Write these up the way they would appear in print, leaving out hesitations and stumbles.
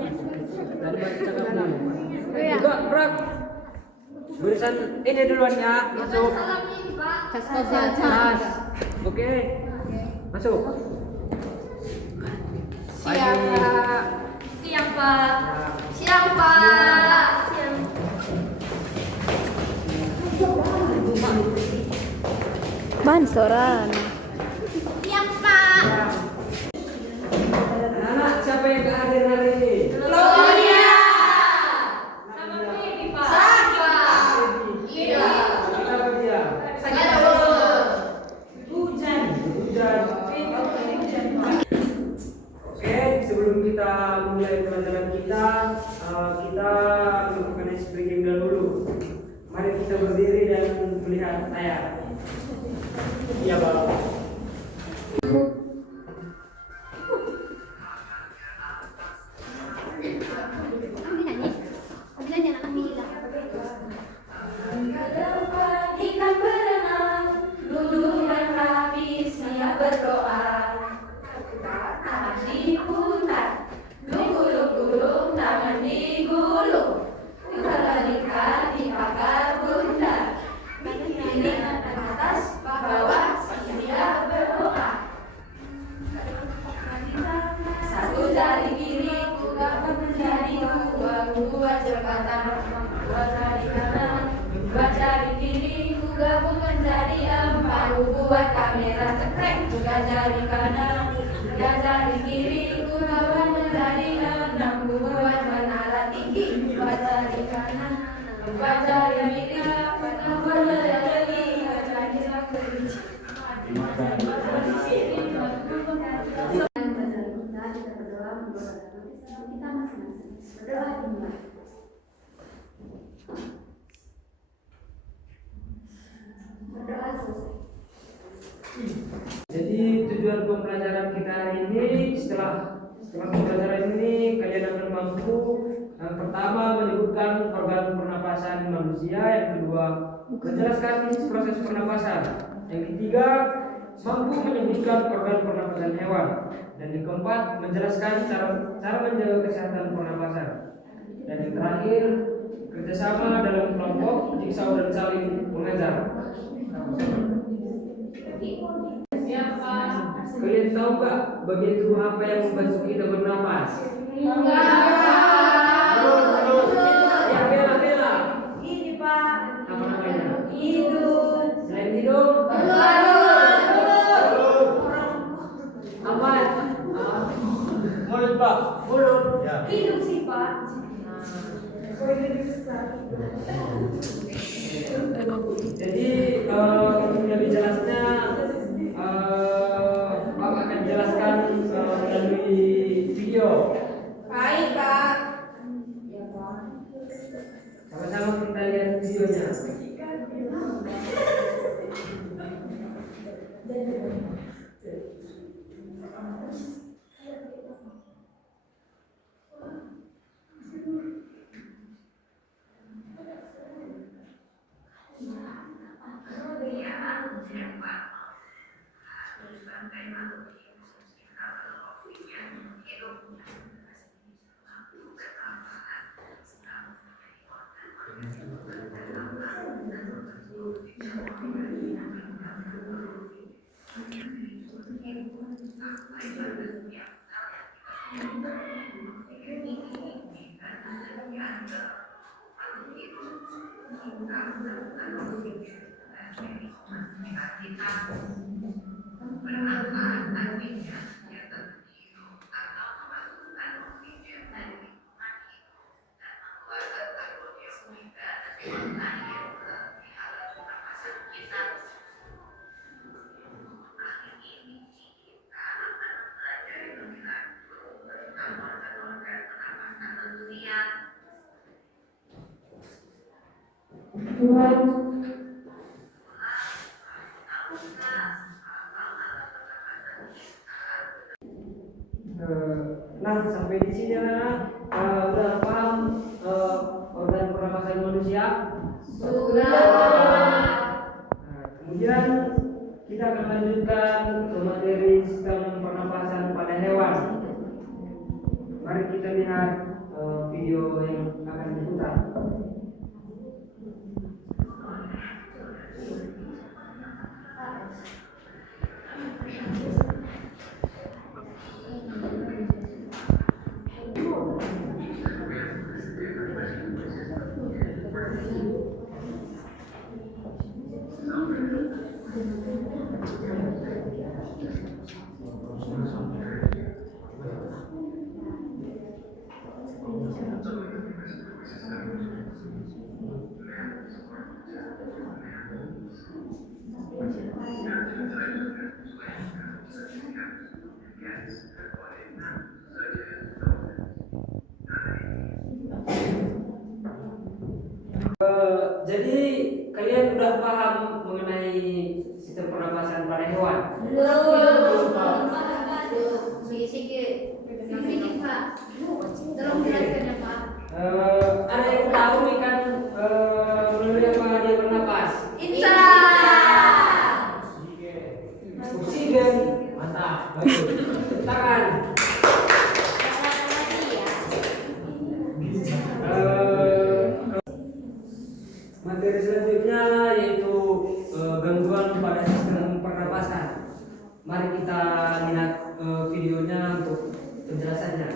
Tadi baca kamu. Juga berat. Barisan ini duluan ya. Masuk. Nas. Oke. Masuk. Siap, Pak. Siap, Pak. Siap, Pak. Bansoran. Siap, Pak. Anak-anak siapa yang gak hadir hari ini? Gloria. Sama Baby, Pak. Sakit, Pak. Iya. Kenapa dia? Hujan. Hujan. Oke, sebelum kita mulai pelajaran kita melakukan ice breaking dulu. Mari kita berdiri dan melihat ayat. Iya, Bapak. Ikan berenang, duduk dan rapi, siap berdoa. Tangan diputar, gulung-gulung, tangan digulung. Ikan dibakar bunda, ini atas bawah, siap berdoa. Satu jari kiri, buka menjadi dua jembatan. Dua jari kanan, dua jari kiri, gabung menjadi empat. Buat kamera cekrek, juga jari kanan, tiga jari kiri, gabung menjadi enam. Buat menara tinggi, dua jari kanan, dua jari kiri, gabung menjadi Jadi tujuan pembelajaran kita hari ini setelah pembelajaran ini kalian akan mampu yang pertama menyebutkan organ pernapasan manusia, yang kedua menjelaskan proses pernapasan, yang ketiga mampu menyebutkan organ pernapasan hewan, dan yang keempat menjelaskan cara menjaga kesehatan pernapasan, dan yang terakhir kerjasama dalam kelompok, jigsaw dan saling mengajar. Kalian tahu gak bagian tubuh apa yang membantu kita bernapas? Ya, bela. Ini, Pak. Apa namanya? Hidung. Selain hidung? Apa? Mulut, Pak. Mulut. Ya. Hidung sih, Pak. Jadi untuk lebih jelasnya Pak akan jelaskan melalui video. Baik, Pak. Sama-sama kita lihat videonya. Nah, sampai di sini anak udah paham organ pernapasan manusia? Sudah. Nah, kemudian kita akan lanjutkan ke materi sistem pernapasan pada hewan. Mari kita lihat video yang akan diputar. Jadi kalian udah paham mengenai sistem pernapasan pada hewan? Belum. Sedikit Pak. Tolong jelaskan ya Pak. Ada yang tahu nih kan melalui apa dia bernapas? Insa. Oksigen. Mantap. Baik. Tangan. Materi selanjutnya yaitu gangguan pada sistem pernapasan. Mari kita lihat videonya untuk penjelasannya.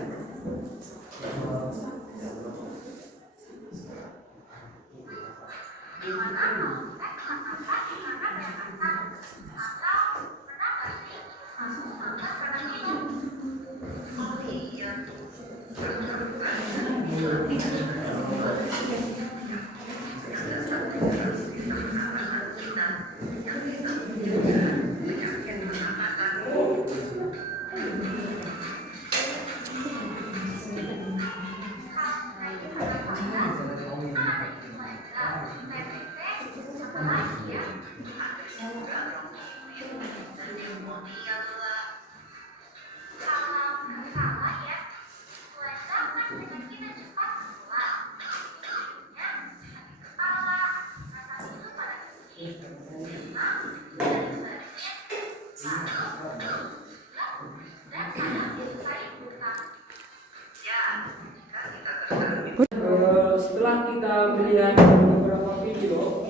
Setelah kita melihat beberapa video,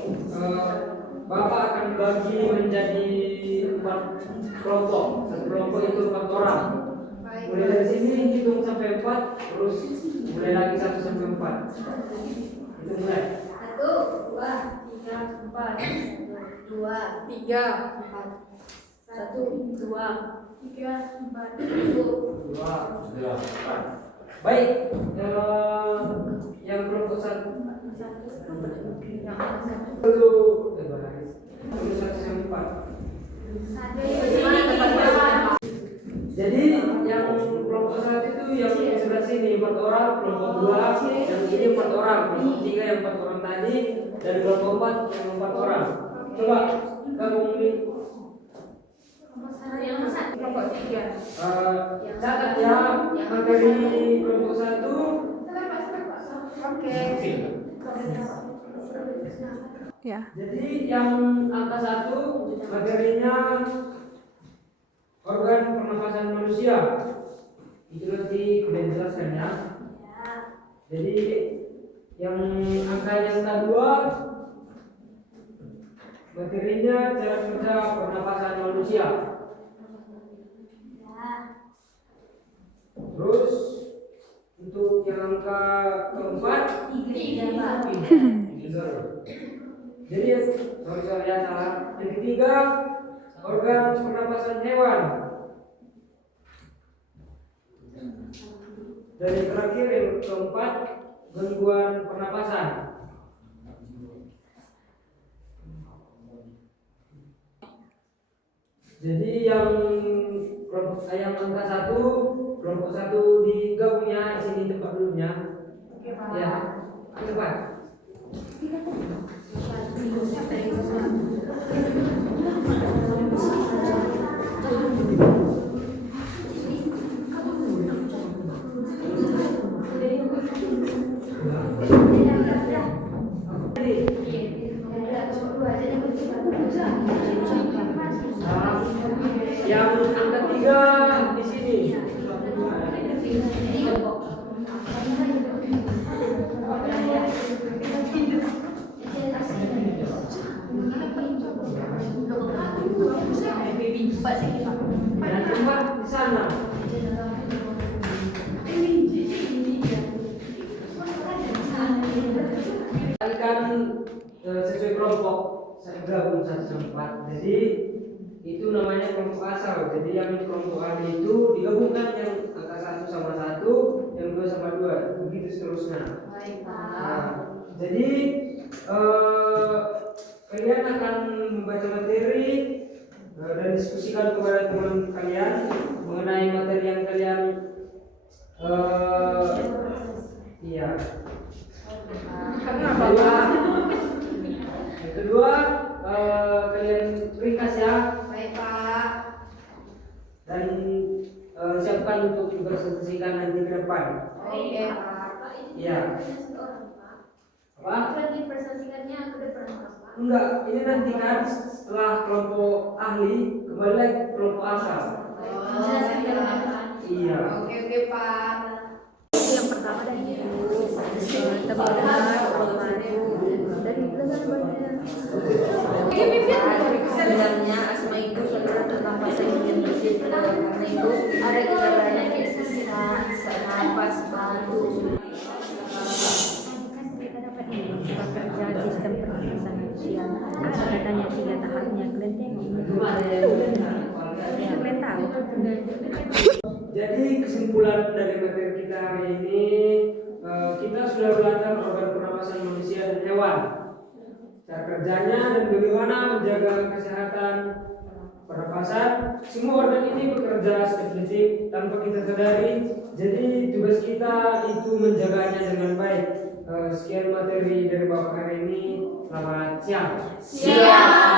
Bapak akan bagi menjadi 4 kelompok. Satu kelompok itu 4 orang. Mulai dari sini hitung sampai 4, terus mulai lagi 1 sampai 4. Itu mulai. 1, 2, 3, 4. 2, 3, 4. 1, 2, 3, 4. 2, 4. Baik, yang kelompok 1 itu terus 1 sampai 4. Jadi yang kelompok 1 itu yang sebelah sini 4 orang, kelompok 2 yang ini 4 orang, kelompok 3 yang 4 orang tadi, dan kelompok 4 yang 4 orang. Coba kamu ini Kelompok 3. catat ya materi kelompok 1. Oke. Ya. Jadi yang angka 1 materinya organ pernapasan manusia. Itu nanti kalian jelaskan ya. Jadi yang angka yang kedua materinya cara kerja pernapasan manusia. Terus untuk yang angka keempat 3, Pak. jadi sorry ya salah. Yang ketiga organ pernapasan hewan. Dan yang terakhir yang keempat gangguan pernapasan. Jadi yang kelompok angka 1, kelompok 1 digabung ya, di sini tempat dulunya. Ya, cepat. Yang angka 3 di sini. akan sesuai kelompok gabung 1 sampai 4. Jadi itu namanya kelompok asal. Jadi yang kelompok A itu digabungkan yang angka 1 sama 1, yang 2 sama 2, begitu seterusnya. Baik, Pak. Nah, jadi kalian akan membaca materi dan diskusikan kepada teman kalian mengenai materi yang kalian iya. Yang kedua, kalian ringkas ya Baik, Pak. dan siapkan untuk dipresentasikan nanti ke depan. Oke, Pak. Iya. Apa? Dipresentasikannya ke depan Pak. Enggak, ini nanti kan setelah kelompok ahli kembali lagi ke kelompok asal. Iya. Oke, Pak. Yang pertama dari teman-teman dari Sebenarnya asma itu saudara tentang bahasa Indonesia karena itu ada kendalanya kayak sesak, nafas, batuk. kita dapat ini pekerja sistem pernafasan manusia. Ada katanya 3 tahapnya. Kalian tengok. Kalian tahu. Jadi kesimpulan dari materi kita hari ini, kita sudah belajar organ pernapasan manusia dan hewan, cara kerjanya dan bagaimana menjaga kesehatan pernapasan. Semua organ ini bekerja setiap detik tanpa kita sadari. Jadi tugas kita itu menjaganya dengan baik. Sekian materi dari Bapak hari ini. Selamat siang. Siap.